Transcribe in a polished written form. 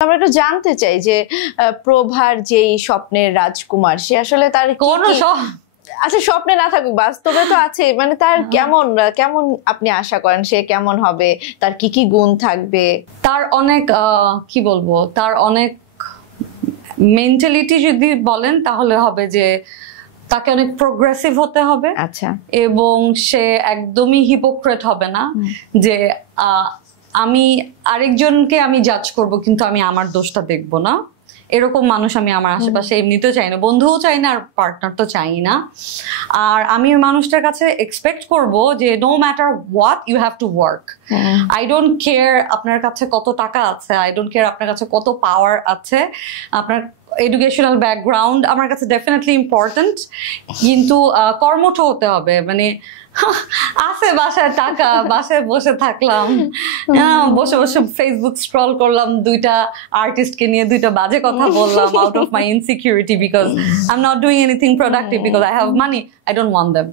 আমরা একটু জানতে চাই যে প্রভার যেই স্বপ্নের রাজকুমার সে আসলে তার কোন আচ্ছা স্বপ্নে না থাকুক বাস্তবে তো আছে, মানে তার কেমন কেমন আপনি আশা করেন সে কেমন হবে, তার কি কি গুণ থাকবে? তার অনেক কি বলবো, তার অনেক মেন্টালিটি যদি বলেন তাহলে হবে যে তাকে অনেক প্রোগ্রেসিভ হতে হবে। আচ্ছা। এবং সে একদমই হিপোক্রেট হবে না যে আমি আরেকজনকে আমি জাজ করব কিন্তু আমি আমার দোষটা দেখব না, এরকম মানুষ আমি আমার আশেপাশে এমনিতেও চাই না, বন্ধুও চাই না আর পার্টনার তো চাই না। আর আমি মানুষটার কাছে এক্সপেক্ট করব যে no matter what you have to work. I don't care আপনার কাছে কত টাকা আছে, আই ডোন্ট কেয়ার আপনার কাছে কত পাওয়ার আছে, আপনার এডুকেশনাল ব্যাকগ্রাউন্ড আমার কাছে ডেফিনেটলি ইম্পর্টেন্ট, কিন্তু কর্মঠ হতে হবে। মানে আছে বাসায় টাকা, বাসায় বসে থাকলাম, বসে বসে ফেসবুক স্ক্রল করলাম, দুইটা আর্টিস্টকে নিয়ে দুইটা বাজে কথা বললাম out of my insecurity because I am not doing anything productive because I have money, I don't want them.